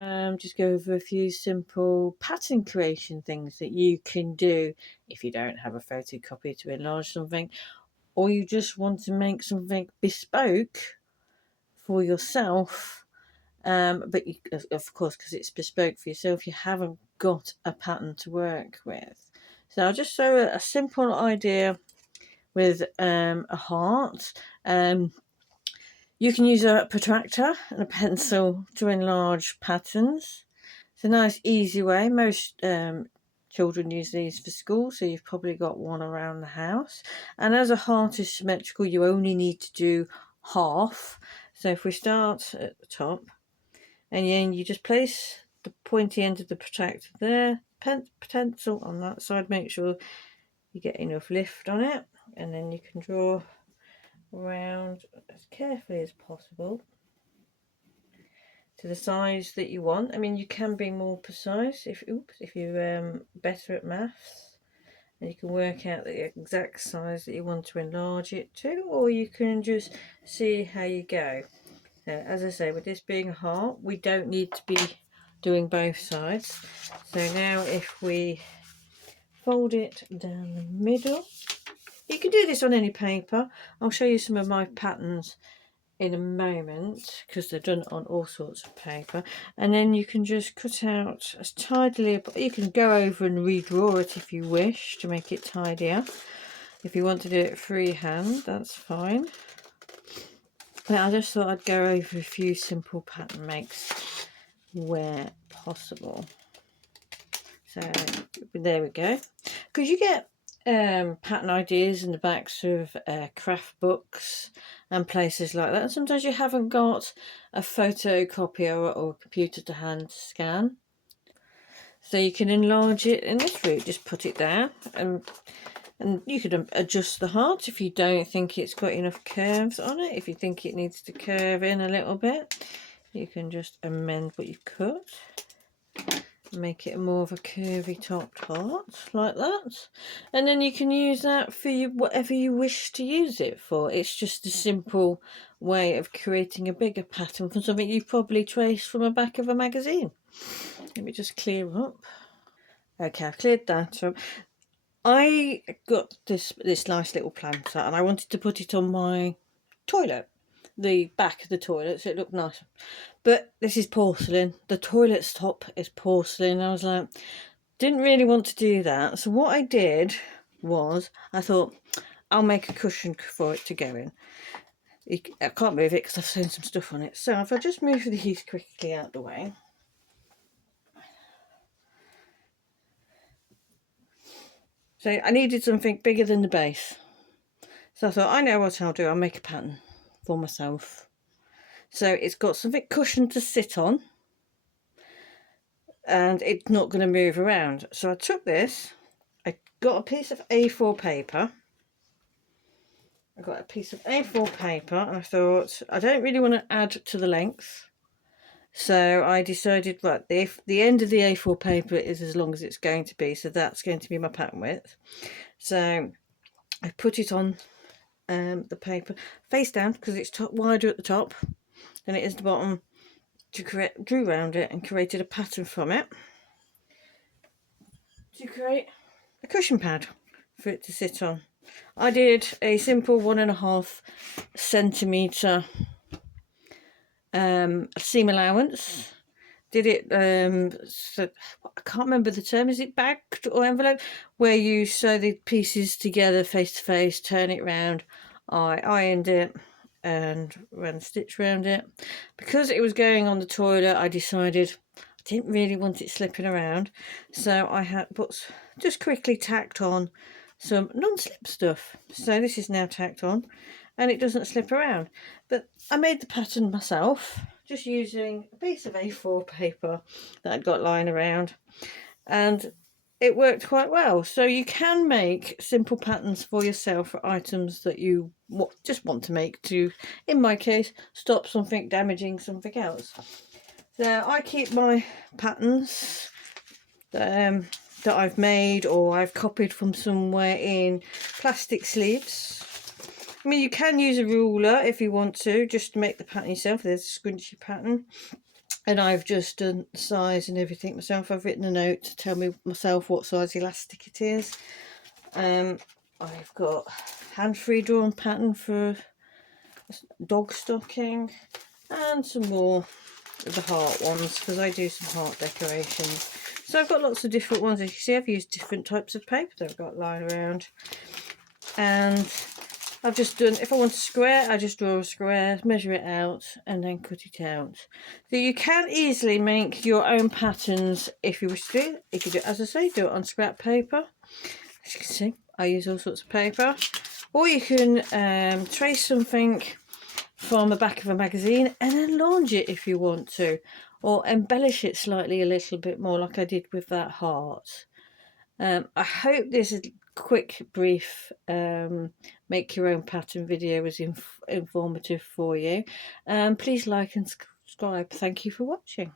Just go over a few simple pattern creation things that you can do if you don't have a photocopy to enlarge something, or you just want to make something bespoke for yourself. But you, of course, because it's bespoke for yourself, you haven't got a pattern to work with. So I'll just show a simple idea with a heart. You can use a protractor and a pencil to enlarge patterns. It's a nice easy way. Most children use these for school, so you've probably got one around the house. And as a heart is symmetrical, you only need to do half. So if we start at the top, and then you just place the pointy end of the protractor there, pencil on that side, make sure you get enough lift on it, and then you can draw around as carefully as possible to the size that you want. I mean, you can be more precise if you're better at maths, and you can work out the exact size that you want to enlarge it to, or you can just see how you go. Now, as I say, with this being a heart, we don't need to be doing both sides. So now if we fold it down the middle, you can do this on any paper. I'll show you some of my patterns in a moment because they're done on all sorts of paper, and then you can just cut out as tidily. You can go over and redraw it if you wish to make it tidier. If you want to do it freehand, that's fine, but I just thought I'd go over a few simple pattern makes where possible. So there we go, because you get pattern ideas in the backs of craft books and places like that, and sometimes you haven't got a photocopier or a computer to hand scan, so you can enlarge it in this route. Just put it down, and you can adjust the heart if you don't think it's got enough curves on it. If you think it needs to curve in a little bit, you can just amend what you've cut, make it more of a curvy topped heart like that, and then you can use that for whatever you wish to use it for. It's just a simple way of creating a bigger pattern from something you've probably traced from the back of a magazine. Let me just clear up. Okay, I've cleared that up. I got this nice little planter, and I wanted to put it on my toilet, the back of the toilet, so it looked nice. But this is porcelain. The toilet's top is porcelain. I was like, didn't really want to do that. So what I did was, I thought, I'll make a cushion for it to go in. I can't move it because I've sewn some stuff on it. So if I just move these quickly out the way. So I needed something bigger than the base. So I thought, I know what I'll do. I'll make a pattern for myself. So it's got something cushioned to sit on, and it's not going to move around. So I took this, I got a piece of A4 paper. And I thought, I don't really want to add to the length. So I decided, right, the end of the A4 paper is as long as it's going to be, so that's going to be my pattern width. So I put it on the paper face down because it's wider at the top than it is the bottom, drew around it and created a pattern from it to create a cushion pad for it to sit on. I did a simple 1.5 centimetre seam allowance. Did it so I can't remember the term, is it bagged or envelope, where you sew the pieces together face to face, turn it round. I ironed it and ran a stitch around it. Because it was going on the toilet, I decided I didn't really want it slipping around, so I had just quickly tacked on some non-slip stuff. So this is now tacked on and it doesn't slip around. But I made the pattern myself, just using a piece of A4 paper that I'd got lying around, and it worked quite well. So you can make simple patterns for yourself for items that you just want to make to, in my case, stop something damaging something else. So I keep my patterns that I've made or I've copied from somewhere in plastic sleeves. I mean, you can use a ruler if you want to, just to make the pattern yourself. There's a squinchy pattern. And I've just done the size and everything myself. I've written a note to tell me myself what size elastic it is. I've got hand-free drawn pattern for dog stocking, and some more of the heart ones because I do some heart decorations. So I've got lots of different ones. As you see, I've used different types of paper that I've got lying around. And I've just done, if I want a square, I just draw a square, measure it out, and then cut it out. So you can easily make your own patterns if you wish to do. If you do, as I say, do it on scrap paper. As you can see, I use all sorts of paper. Or you can trace something from the back of a magazine and enlarge it if you want to, or embellish it slightly a little bit more, like I did with that heart. I hope this quick, brief make your own pattern video was informative for you. Please like and subscribe. Thank you for watching.